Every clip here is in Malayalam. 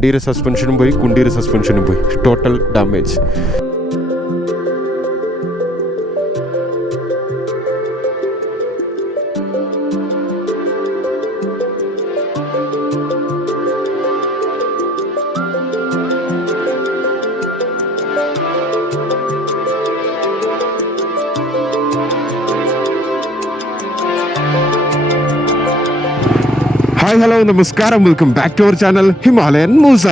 വണ്ടിയുടെ സസ്പെൻഷനും പോയി, കുണ്ടിയുടെ സസ്പെൻഷനും പോയി, ടോട്ടൽ ഡാമേജ്. ഹായ് ഹലോ നമസ്കാരം, welcome back to our channel Himalayan Moosa.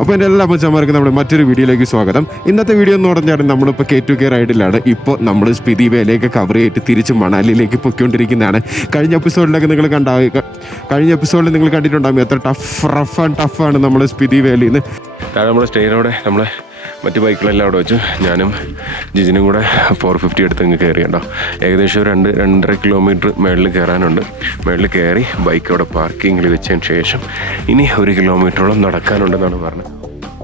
അപ്പോൾ എൻ്റെ എല്ലാ മച്ചന്മാർക്കും നമ്മുടെ മറ്റൊരു വീഡിയോയിലേക്ക് സ്വാഗതം. ഇന്നത്തെ വീഡിയോ എന്ന് പറഞ്ഞാൽ നമ്മളിപ്പോൾ K2K റൈഡിലാണ്. ഇപ്പോൾ നമ്മൾ സ്പിതി വേലയൊക്കെ കവർ ചെയ്തിട്ട് തിരിച്ച് മണാലിയിലേക്ക് പൊയ്ക്കൊണ്ടിരിക്കുന്നതാണ്. കഴിഞ്ഞ എപ്പിസോഡിൽ നിങ്ങൾ കണ്ടിട്ടുണ്ടാകും എത്ര ടഫാണ് നമ്മൾ സ്പിതി വേലിയിൽ നിന്ന്. താഴെ നമ്മുടെ സ്റ്റേയിലൂടെ നമ്മളെ മറ്റ് ബൈക്കുകളെല്ലാം അവിടെ വെച്ചു ഞാനും ജിജിനും കൂടെ 450 എടുത്ത് ഇങ്ങ് കയറിയുണ്ടോ. ഏകദേശം 2-2.5 കിലോമീറ്റർ മേളിൽ കയറാനുണ്ട്. മേളിൽ കയറി ബൈക്ക് അവിടെ പാർക്കിങ്ങിൽ വെച്ചതിന് ശേഷം ഇനി 1 കിലോമീറ്ററോളം നടക്കാനുണ്ടെന്നാണ് പറഞ്ഞത്.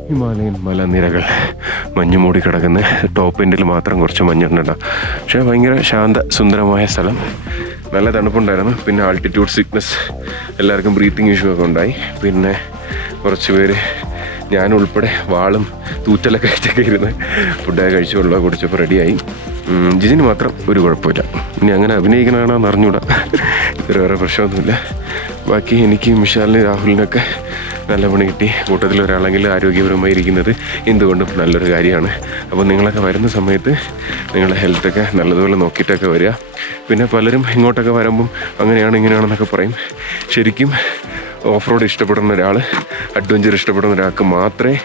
ഹിമാലയൻ മലനിരകൾ മഞ്ഞ് മൂടി കിടക്കുന്ന ടോപ്പ് എൻഡിൽ മാത്രം കുറച്ച് മഞ്ഞുണ്ടാവും. പക്ഷേ ഭയങ്കര ശാന്ത സുന്ദരമായ സ്ഥലം. നല്ല തണുപ്പുണ്ടായിരുന്നു. പിന്നെ ആൾട്ടിറ്റ്യൂഡ് സിക്നസ്, എല്ലാവർക്കും ബ്രീത്തിങ് ഇഷ്യൂ ഒക്കെ ഉണ്ടായി. പിന്നെ കുറച്ച് പേര്, ഞാനുൾപ്പെടെ വാളും തൂറ്റലൊക്കെ കഴിച്ചൊക്കെ ഇരുന്ന് ഫുഡൊക്കെ കഴിച്ച് വെള്ളമൊക്കെ കുടിച്ചപ്പോൾ റെഡിയായി. ജിജിന് മാത്രം ഒരു കുഴപ്പമില്ല. ഇനി അങ്ങനെ അഭിനയിക്കണമെന്ന് അറിഞ്ഞൂടാ, ഇത്ര വേറെ പ്രശ്നമൊന്നുമില്ല. ബാക്കി എനിക്ക് വിശാലിന് രാഹുലിനൊക്കെ നല്ല പണി കിട്ടി. കൂട്ടത്തിൽ ഒരാളെങ്കിലും ആരോഗ്യപരമായി ഇരിക്കുന്നത് എന്തുകൊണ്ടും നല്ലൊരു കാര്യമാണ്. അപ്പോൾ നിങ്ങളൊക്കെ വരുന്ന സമയത്ത് നിങ്ങളുടെ ഹെൽത്തൊക്കെ നല്ലതുപോലെ നോക്കിയിട്ടൊക്കെ വരിക. പിന്നെ പലരും ഇങ്ങോട്ടൊക്കെ വരുമ്പം അങ്ങനെയാണ് ഇങ്ങനെയാണെന്നൊക്കെ പറയും. ശരിക്കും ഓഫ് റോഡ് ഇഷ്ടപ്പെടുന്ന ഒരാൾ, അഡ്വഞ്ചർ ഇഷ്ടപ്പെടുന്ന ഒരാൾക്ക് മാത്രമേ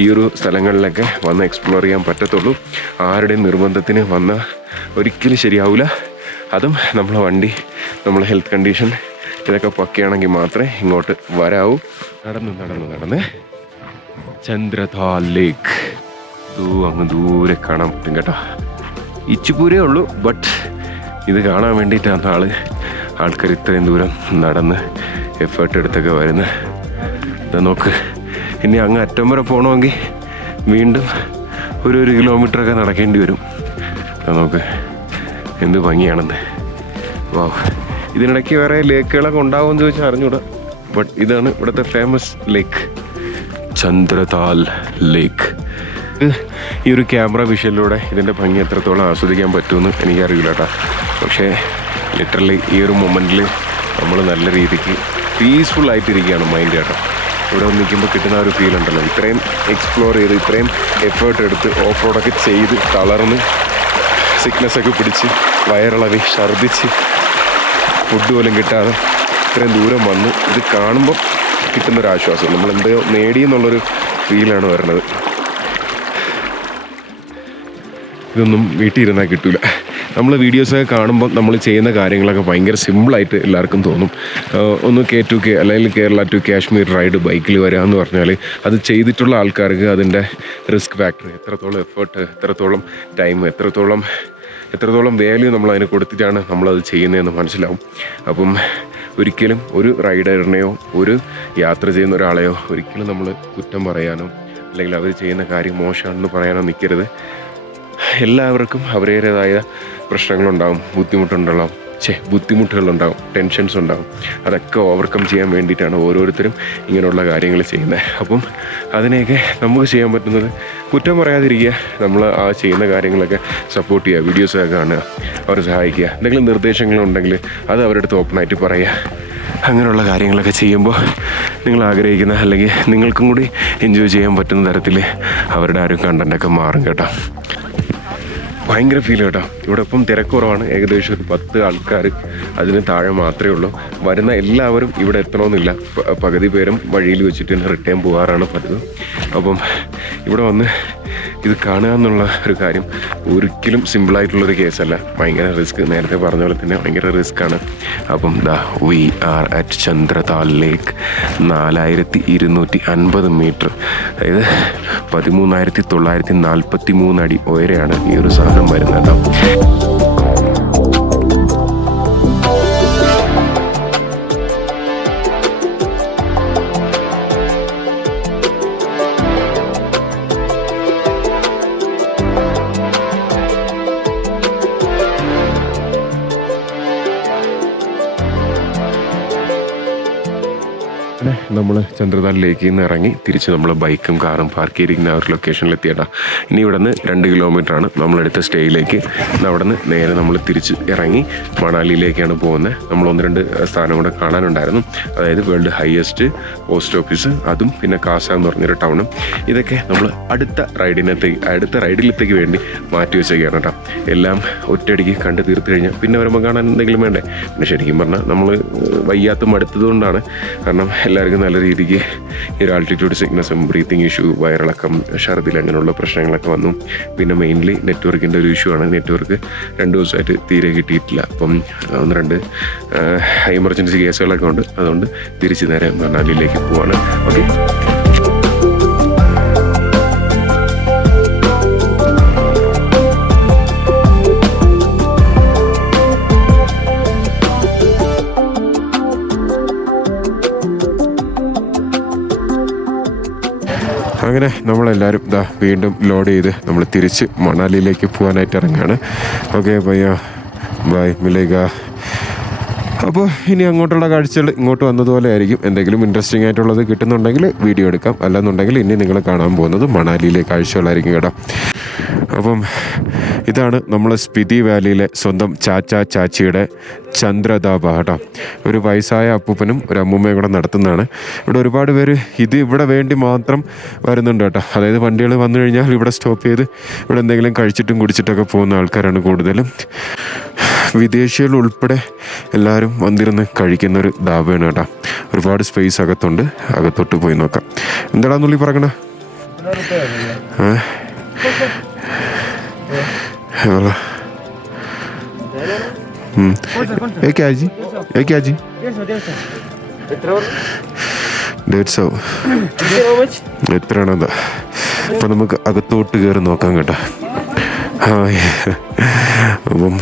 ഈ ഒരു സ്ഥലങ്ങളിലൊക്കെ വന്ന് എക്സ്പ്ലോർ ചെയ്യാൻ പറ്റത്തുള്ളൂ. ആരുടെയും നിർബന്ധത്തിന് വന്നാൽ ഒരിക്കലും ശരിയാവില്ല. അതും നമ്മളെ വണ്ടി, നമ്മളെ ഹെൽത്ത് കണ്ടീഷൻ ഇതൊക്കെ പക്കയാണെങ്കിൽ മാത്രമേ ഇങ്ങോട്ട് വരാവൂ. നടന്ന് ചന്ദ്രതാൽ ലേക്ക് അങ്ങ് ദൂരെ കാണാൻ പറ്റും കേട്ടോ. ഇച്ചിപ്പൂരേ ഉള്ളൂ, ബട്ട് ഇത് കാണാൻ വേണ്ടിയിട്ടാണ് ആൾക്കാർ ഇത്രയും ദൂരം നടന്ന് എഫേർട്ട് എടുത്തൊക്കെ വരുന്നത്. ഇതാ നോക്ക്, ഇനി അങ്ങ് അറ്റം വരെ പോകണമെങ്കിൽ വീണ്ടും 1 കിലോമീറ്ററൊക്കെ നടക്കേണ്ടി വരും. നോക്ക് എന്ത് ഭംഗിയാണെന്ന്. വാ, ഇതിനിടയ്ക്ക് വേറെ ലേക്കുകളൊക്കെ ഉണ്ടാവുമെന്ന് ചോദിച്ചാൽ അറിഞ്ഞൂടാ. ബട്ട് ഇതാണ് ഇവിടുത്തെ ഫേമസ് ലേക്ക്, ചന്ദ്രതാൽ ലേക്ക്. ഈ ഒരു ക്യാമറ വിഷനിലൂടെ ഇതിൻ്റെ ഭംഗി എത്രത്തോളം ആസ്വദിക്കാൻ പറ്റുമെന്ന് എനിക്കറിയില്ല കേട്ടോ. പക്ഷേ ലിറ്ററലി ഈ ഒരു മൊമെൻറ്റിൽ നമ്മൾ നല്ല രീതിക്ക് പീസ്ഫുൾ ആയിട്ടിരിക്കുകയാണ് മൈൻഡ് കേട്ടോ. ഇവിടെ വന്ന് നിൽക്കുമ്പോൾ കിട്ടുന്ന ഒരു ഫീൽ ഉണ്ടല്ലോ. ഇത്രയും എക്സ്പ്ലോർ ചെയ്ത്, ഇത്രയും എഫേർട്ട് എടുത്ത് ഓഫ് റോഡൊക്കെ ചെയ്ത് തളർന്ന് സിക്നസ്സൊക്കെ പിടിച്ച് വയറിളവി ഛർദ്ദിച്ച് ഫുഡ് പോലും കിട്ടാതെ ഇത്രയും ദൂരം വന്ന് ഇത് കാണുമ്പോൾ കിട്ടുന്നൊരാശ്വാസം, നമ്മളെന്തോ നേടിയെന്നുള്ളൊരു ഫീലാണ് വരുന്നത്. ഇതൊന്നും വീട്ടിൽ ഇരുന്നാൽ കിട്ടില്ല. നമ്മൾ വീഡിയോസൊക്കെ കാണുമ്പോൾ നമ്മൾ ചെയ്യുന്ന കാര്യങ്ങളൊക്കെ ഭയങ്കര സിമ്പിളായിട്ട് എല്ലാവർക്കും തോന്നും. ഒന്ന് K2K അല്ലെങ്കിൽ കേരള ടു കാശ്മീർ റൈഡ് ബൈക്കിൽ വരിക എന്ന് പറഞ്ഞാൽ അത് ചെയ്തിട്ടുള്ള ആൾക്കാർക്ക് അതിൻ്റെ റിസ്ക് ഫാക്ടർ, എത്രത്തോളം എഫേർട്ട്, എത്രത്തോളം ടൈം, എത്രത്തോളം വാല്യൂ നമ്മളതിന് കൊടുത്തിട്ടാണ് നമ്മളത് ചെയ്യുന്നതെന്ന് മനസ്സിലാവും. അപ്പം ഒരിക്കലും ഒരു റൈഡറിനെയോ ഒരു യാത്ര ചെയ്യുന്ന ഒരാളെയോ ഒരിക്കലും നമ്മൾ കുറ്റം പറയാനോ അല്ലെങ്കിൽ അവർ ചെയ്യുന്ന കാര്യം മോശമാണെന്ന് പറയാനോ നിൽക്കരുത്. എല്ലാവർക്കും അവരുടേതായ പ്രശ്നങ്ങളുണ്ടാകും, ബുദ്ധിമുട്ടുകളുണ്ടാകും, ടെൻഷൻസ് ഉണ്ടാകും. അതൊക്കെ ഓവർകം ചെയ്യാൻ വേണ്ടിയിട്ടാണ് ഓരോരുത്തരും ഇങ്ങനെയുള്ള കാര്യങ്ങൾ ചെയ്യുന്നത്. അപ്പം അതിനെയൊക്കെ നമുക്ക് ചെയ്യാൻ പറ്റുന്നത് കുറ്റം പറയാതിരിക്കുക, നമ്മൾ ആ ചെയ്യുന്ന കാര്യങ്ങളൊക്കെ സപ്പോർട്ട് ചെയ്യുക, വീഡിയോസൊക്കെ കാണുക, അവരെ സഹായിക്കുക. എന്തെങ്കിലും നിർദ്ദേശങ്ങളുണ്ടെങ്കിൽ അത് അവരുടെ അടുത്ത് ഓപ്പണായിട്ട് പറയുക. അങ്ങനെയുള്ള കാര്യങ്ങളൊക്കെ ചെയ്യുമ്പോൾ നിങ്ങൾ ആഗ്രഹിക്കുന്ന അല്ലെങ്കിൽ നിങ്ങൾക്കും കൂടി എൻജോയ് ചെയ്യാൻ പറ്റുന്ന തരത്തിൽ അവരുടെ ആ ഒരു കണ്ടൻറ്റൊക്കെ മാറും കേട്ടോ. ഭയങ്കര ഫീൽ കേട്ടോ. ഇവിടെ ഇപ്പം തിരക്കുറവാണ്. ഏകദേശം ഒരു 10 ആൾക്കാർ അതിന് താഴെ മാത്രമേ ഉള്ളൂ. വരുന്ന എല്ലാവരും ഇവിടെ എത്തണമെന്നില്ല. പകുതി പേരും വഴിയിൽ വെച്ചിട്ട് തന്നെ റിട്ടേൺ പോകാറാണ് പതിവ്. അപ്പം ഇവിടെ വന്ന് ഇത് കാണുക എന്നുള്ള ഒരു കാര്യം ഒരിക്കലും സിമ്പിളായിട്ടുള്ളൊരു കേസല്ല. ഭയങ്കര റിസ്ക്, നേരത്തെ പറഞ്ഞ പോലെ തന്നെ ഭയങ്കര റിസ്ക്കാണ്. അപ്പം we are at Chandratal lake. 4250 metre, അതായത് 13,943 അടി ഉയരെയാണ് ഈ ഒരു സാധനം വരുന്നത് കേട്ടോ. നമ്മൾ ചന്ദ്രതാൽ ലേക്കിൽ നിന്ന് ഇറങ്ങി തിരിച്ച് നമ്മൾ ബൈക്കും കാറും പാർക്ക് ചെയ്തിരിക്കുന്ന ആ ഒരു ലൊക്കേഷനിലെത്തിയട്ടാ. ഇനി ഇവിടെ നിന്ന് 2 കിലോമീറ്ററാണ് നമ്മളെടുത്ത സ്റ്റേയിലേക്ക്. അവിടെ നിന്ന് നേരെ നമ്മൾ തിരിച്ച് ഇറങ്ങി മണാലിയിലേക്കാണ് പോകുന്നത്. നമ്മൾ 1-2 സ്ഥാനം കൂടെ കാണാനുണ്ടായിരുന്നു. അതായത് വേൾഡ് ഹയസ്റ്റ് പോസ്റ്റ് ഓഫീസ്, അതും പിന്നെ കാസ എന്ന് പറഞ്ഞൊരു ടൗണും. ഇതൊക്കെ നമ്മൾ അടുത്ത റൈഡിലത്തേക്ക് വേണ്ടി മാറ്റി വെച്ചേക്കാണ് കേട്ടോ. എല്ലാം ഒറ്റയടിക്ക് കണ്ട് തീർത്ത് കഴിഞ്ഞാൽ പിന്നെ വരുമ്പോൾ കാണാൻ എന്തെങ്കിലും വേണ്ടേ. പിന്നെ ശരിക്കും പറഞ്ഞാൽ നമ്മൾ വയ്യാത്ത മടുത്തത് കൊണ്ടാണ്. കാരണം എല്ലാവർക്കും നല്ല രീതിക്ക് ഈ ഒരു ആൾട്ടിറ്റ്യൂഡ് സിക്നസ്സും ബ്രീത്തിങ് ഇഷ്യൂ, വയറിളക്കം, ഛർദിൽ അങ്ങനെയുള്ള പ്രശ്നങ്ങളൊക്കെ വന്നു. പിന്നെ മെയിൻലി നെറ്റ്വർക്കിൻ്റെ ഒരു ഇഷ്യൂ ആണ്. നെറ്റ്വർക്ക് 2 ദിവസമായിട്ട് തീരെ കിട്ടിയിട്ടില്ല. അപ്പം 1-2 എമർജൻസി കേസുകളൊക്കെ ഉണ്ട്. അതുകൊണ്ട് തിരിച്ച് നേരെ മണാലിയിലേക്ക് പോവാണ്. ഓക്കെ, അങ്ങനെ നമ്മളെല്ലാവരും വീണ്ടും ലോഡ് ചെയ്ത് നമ്മൾ തിരിച്ച് മണാലിയിലേക്ക് പോകാനായിട്ട് ഇറങ്ങുകയാണ്. ഓക്കെ ഭയ്യ, ബൈ, മിലേഗ. അപ്പോൾ ഇനി അങ്ങോട്ടുള്ള കാഴ്ചകൾ ഇങ്ങോട്ട് വന്നതുപോലെ ആയിരിക്കും. എന്തെങ്കിലും ഇൻട്രസ്റ്റിംഗ് ആയിട്ടുള്ളത് കിട്ടുന്നുണ്ടെങ്കിൽ വീഡിയോ എടുക്കാം. അല്ലെന്നുണ്ടെങ്കിൽ ഇനി നിങ്ങൾ കാണാൻ പോകുന്നത് മണാലിയിലെ കാഴ്ചകളായിരിക്കും കേട്ടോ. അപ്പം ഇതാണ് നമ്മളെ സ്പിതി വാലിയിലെ സ്വന്തം ചാച്ചിയുടെ ചന്ദ്രധാബ കേട്ടോ. ഒരു വയസ്സായ അപ്പൂപ്പനും ഒരു അമ്മൂമ്മയും കൂടെ നടത്തുന്നതാണ്. ഇവിടെ ഒരുപാട് പേര് ഇവിടെ വേണ്ടി മാത്രം വരുന്നുണ്ട് കേട്ടോ. അതായത് വണ്ടികൾ വന്നു കഴിഞ്ഞാൽ ഇവിടെ സ്റ്റോപ്പ് ചെയ്ത് ഇവിടെ എന്തെങ്കിലും കഴിച്ചിട്ടും കുടിച്ചിട്ടൊക്കെ പോകുന്ന ആൾക്കാരാണ് കൂടുതലും. വിദേശികൾ ഉൾപ്പെടെ എല്ലാവരും വന്നിരുന്ന് കഴിക്കുന്നൊരു ധാബയാണ് കേട്ടോ. ഒരുപാട് സ്പേസ് അകത്തുണ്ട്. അകത്തോട്ട് പോയി നോക്കാം. എന്താടാന്നുള്ളി പറയണേ? എത്രയാണത്? അപ്പം നമുക്ക് അകത്തോട്ട് കയറി നോക്കാം കേട്ടോ. അപ്പം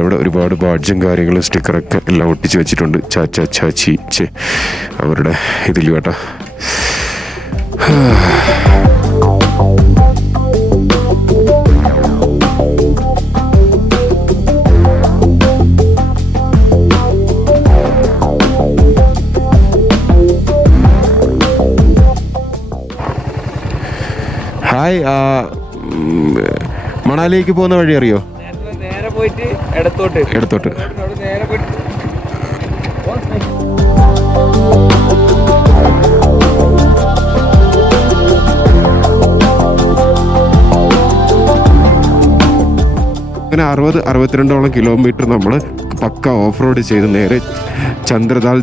ഇവിടെ ഒരുപാട് ബാഡ്ജും കാര്യങ്ങളും സ്റ്റിക്കറൊക്കെ എല്ലാം ഒട്ടിച്ച് വെച്ചിട്ടുണ്ട്. ചാച്ചി അവരുടെ ഇതിൽ കേട്ടോ. ഹായ്, മണാലിയിലേക്ക് പോകുന്ന വഴി അറിയോ? നേരെ പോയിട്ട് ഇടത്തോട്ട് നേരെ പോയിട്ട് അങ്ങനെ 60-62 കിലോമീറ്റർ നമ്മൾ പക്ക ഓഫ് റോഡ് ചെയ്ത് നേരെ ചന്ദ്രതാൽ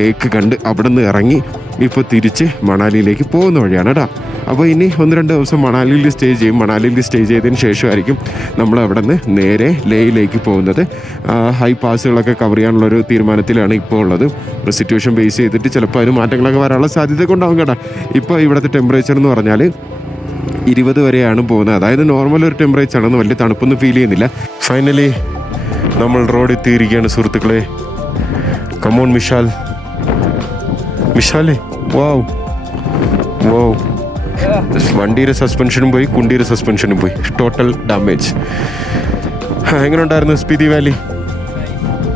ലേക്ക് കണ്ട് അവിടെ നിന്ന് ഇറങ്ങി ഇപ്പോൾ തിരിച്ച് മണാലിയിലേക്ക് പോകുന്ന വഴിയാണ് കേട്ടോ. അപ്പോൾ ഇനി 1-2 ദിവസം മണാലിയിൽ സ്റ്റേ ചെയ്യും. മണാലിയിൽ സ്റ്റേ ചെയ്തതിന് ശേഷമായിരിക്കും നമ്മൾ അവിടെ നിന്ന് നേരെ ലേയിലേക്ക് പോകുന്നത്. ഹൈ പാസുകളൊക്കെ കവർ ചെയ്യാനുള്ളൊരു തീരുമാനത്തിലാണ് ഇപ്പോൾ ഉള്ളത്. സിറ്റുവേഷൻ ബേസ് ചെയ്തിട്ട് ചിലപ്പോൾ അതിന് മാറ്റങ്ങളൊക്കെ വരാനുള്ള സാധ്യതയൊക്കെ ഉണ്ടാവും കേട്ടോ. ഇപ്പോൾ ഇവിടുത്തെ ടെമ്പറേച്ചർ എന്ന് പറഞ്ഞാൽ 20 വരെയാണ് പോകുന്നത്. അതായത് നോർമൽ ഒരു ടെമ്പറേച്ചറാണ്. വലിയ തണുപ്പൊന്നും ഫീൽ ചെയ്യുന്നില്ല. ഫൈനലി നമ്മൾ റോഡ് എത്തിയിരിക്കുകയാണ് സുഹൃത്തുക്കളെ. കമോൺ മിഷാലേ, വാവ്. വണ്ടിയുടെ സസ്പെൻഷനും പോയി, കുണ്ടിയുടെ സസ്പെൻഷനും പോയി. Total damage. എങ്ങനെ ഉണ്ടായിരുന്നു Spiti valley?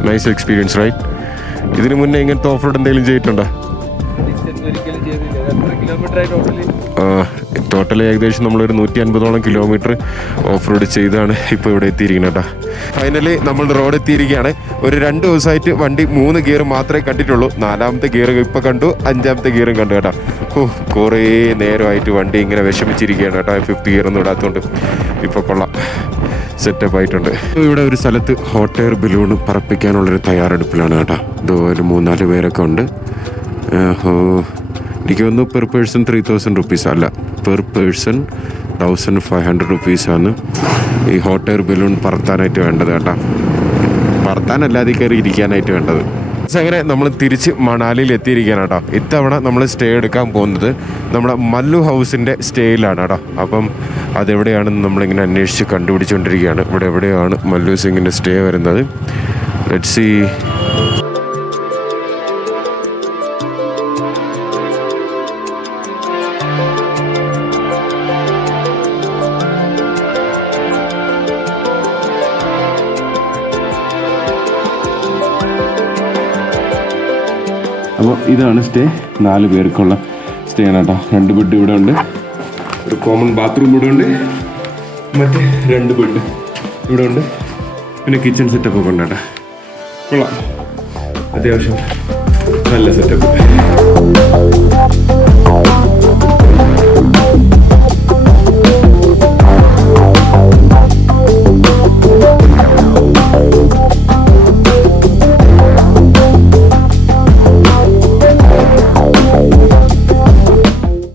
Nice experience right? ഇതിന് മുന്നേ ഇങ്ങനത്തെ ഓഫ് റോഡ് എന്തെങ്കിലും ചെയ്തിട്ടുണ്ടോ? ടോട്ടൽ ഏകദേശം നമ്മളൊരു 150ഓളം കിലോമീറ്റർ ഓഫ് റോഡ് ചെയ്താണ് ഇപ്പോൾ ഇവിടെ എത്തിയിരിക്കുന്നത് കേട്ടോ. ഫൈനലി നമ്മൾ റോഡ് എത്തിയിരിക്കുകയാണ്. ഒരു 2 ദിവസമായിട്ട് വണ്ടി 3 ഗിയർ മാത്രമേ കണ്ടിട്ടുള്ളൂ. 4ാമത്തെ ഗിയർ ഇപ്പോൾ കണ്ടു, 5ാമത്തെ ഗിയറും കണ്ടു കേട്ടോ. കുറേ നേരമായിട്ട് വണ്ടി ഇങ്ങനെ വിഷമിച്ചിരിക്കുകയാണ് കേട്ടോ. 5th ഗിയർ ഒന്നും ഇടാത്തതുകൊണ്ട് ഇപ്പോൾ കൊള്ളാം, സെറ്റപ്പ് ആയിട്ടുണ്ട്. ഇവിടെ ഒരു സ്ഥലത്ത് ഹോട്ട് എയർ ബലൂൺ പറപ്പിക്കാനുള്ളൊരു തയ്യാറെടുപ്പിലാണ് കേട്ടോ. ഇതുപോലെ 3-4 പേരൊക്കെ ഉണ്ട്. എനിക്ക് തോന്നുന്നു പെർ പേഴ്സൺ 3000 റുപ്പീസ് അല്ല, പെർ പേഴ്സൺ 1500 റുപ്പീസാണ് ഈ ഹോട്ട് എയർ ബലൂൺ പറത്താനായിട്ട് വേണ്ടത് കേട്ടോ. പറത്താനല്ലാതെ കയറി ഇരിക്കാനായിട്ട് വേണ്ടത്. അങ്ങനെ നമ്മൾ തിരിച്ച് മണാലിയിൽ എത്തിയിരിക്കുകയാണ് കേട്ടോ. ഇത്തവണ നമ്മൾ സ്റ്റേ എടുക്കാൻ പോകുന്നത് നമ്മുടെ മല്ലു ഹൗസിൻ്റെ സ്റ്റേയിലാണ് കേട്ടോ. അപ്പം അതെവിടെയാണെന്ന് നമ്മളിങ്ങനെ അന്വേഷിച്ച് കണ്ടുപിടിച്ചുകൊണ്ടിരിക്കുകയാണ്. ഇവിടെ എവിടെയാണ് മല്ലു സിംഗിൻ്റെ സ്റ്റേ വരുന്നത്? Let's see. അപ്പോൾ ഇതാണ് സ്റ്റേ, 4 പേർക്കുള്ള സ്റ്റേ ആണ് കേട്ടോ. 2 ബെഡ് ഇവിടെ ഉണ്ട്, ഒരു കോമൺ ബാത്റൂം ഇവിടെ ഉണ്ട്, മറ്റേ 2 ബെഡ് ഇവിടെ ഉണ്ട്, പിന്നെ കിച്ചൺ സെറ്റപ്പ് ഒക്കെ ഉണ്ട് കേട്ടോ. കൊള്ളാം, അത്യാവശ്യം നല്ല സെറ്റപ്പ്.